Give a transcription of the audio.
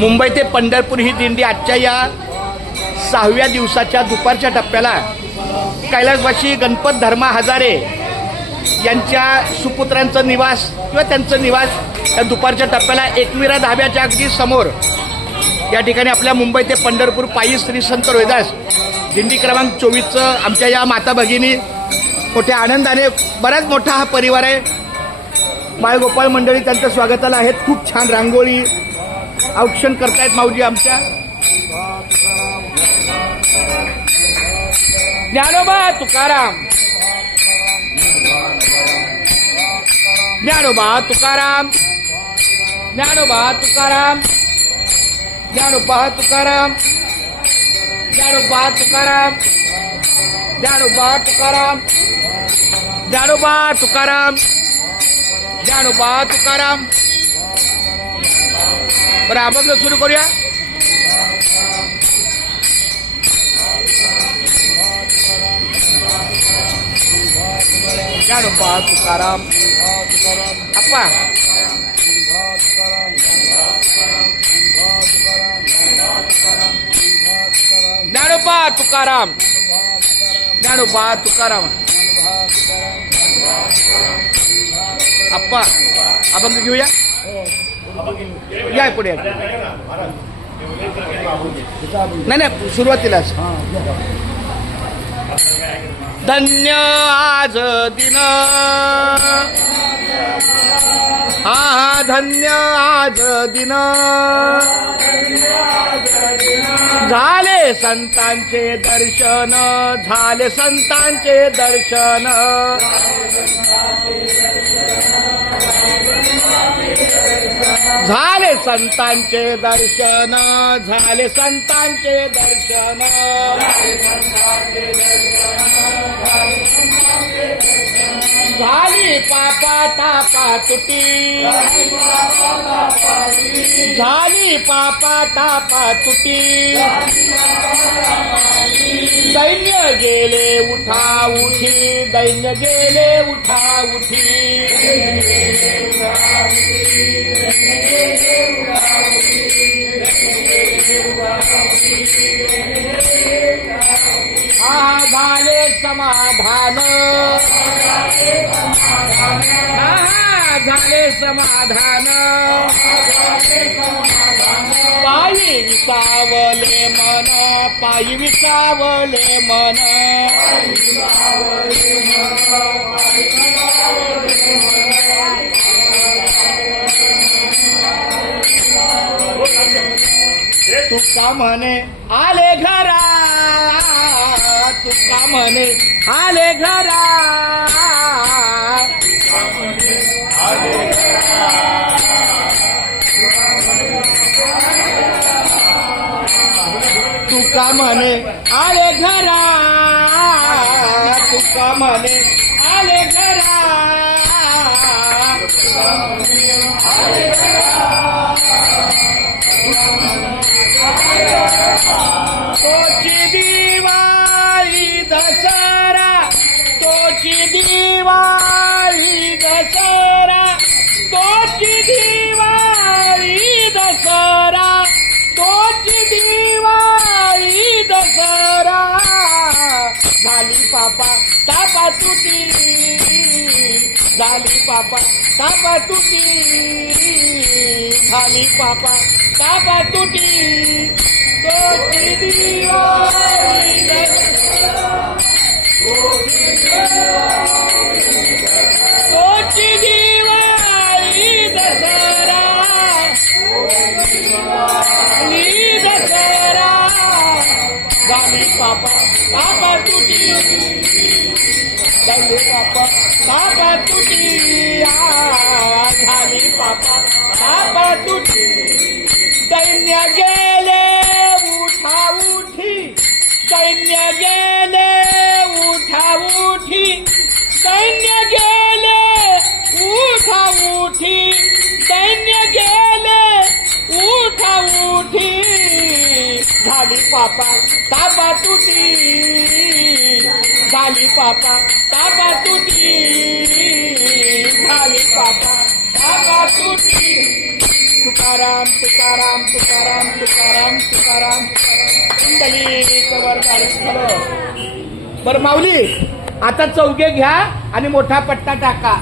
मुंबई ते पंढरपूर ही दिंडी आजच्या या 6व्या दिवसाच्या दुपारच्या टप्प्याला कैलासवासी गणपत धर्मा हजारे यांच्या सुपुत्रांचं निवास किंवा त्यांचं निवास या दुपारच्या टप्प्याला एकविरा धाब्याच्या अगदी समोर या ठिकाणी आपल्या मुंबई ते पंढरपूर पायी श्री संत रोहिदास दिंडी क्रमांक 24चं आमच्या या माता भगिनी मोठ्या आनंदाने बराच मोठा हा परिवार आहे. बाळगोपाळ मंडळी त्यांच्या स्वागताला आहेत. खूप छान रांगोळी औक्षण करतायत माऊजी आमच्या. ज्ञानोबा तुकाराम, ज्ञानोबा तुकाराम, ज्ञानोबा तुकाराम, ज्ञानोबा तुकाराम, ज्ञानोबा तुकाराम, ज्ञानोबा तुकाराम, ज्ञानोबा तुकाराम, ज्ञानोबा तुकाराम. बरं अभंग सुरू करूया. ज्ञानोबा तुकाराम अप्पा. ज्ञानोबा तुकाराम, ज्ञानोबा तुकाराम अप्पा. अभंग घेऊया. या पुढे. नाही नाही सुरुवातीलाच. धन्य आज दिन, हा धन्य आज दिन, झाले संतांचे दर्शन, झाले संतांचे दर्शन, झाले संतांचे दर्शन, झाले संतांचे दर्शन, झाली पापा तापा तुटी, झाली पापा तापा तुटी, दैन्य गेले उठा उठी, दैन्य गेले उठा उठी, हा झाले समाधान, हा झाले समाधान, पायी विसावले मन, पायी विसावले मन, तुका म्हणे आले घरा, तुका म्हणे आले घरा, तुका म्हणे आले घरा, तुका म्हणे आले घरा, तोची दिवाळी दसरा, तोची दिवाळी दसरा, तोची दिवाळी दसरा, तोची दिवाळी दसरा, झाली पापा तापा तुटी, झाली पापा तापा तुटी, झाली पापा तापा तुटी, तोची दिवाळी दसरा, तोची दिवाळी दसरा, दसरा, झाली पापा तापा तुटी, झाली पापा तापा तुटी, झाली पापा तापा तुटी, दैन्य गेले उठा उठी, दैन्य गेले उठा उठी, दैन्य गेले उठा उठी, दैन्य गेले उठा उठी, झाली पापा तापा तुटी, झाली पापा तापा तुटी, झाली पापा तापा तुटी. तुकाराम तुकाराम तुकाराम तुकाराम तुकाराम तुकाराम कुंडलीक वरदारी विठ्ठल. बरं माऊली, आता चौघे घ्या आणि मोठा पट्टा टाका.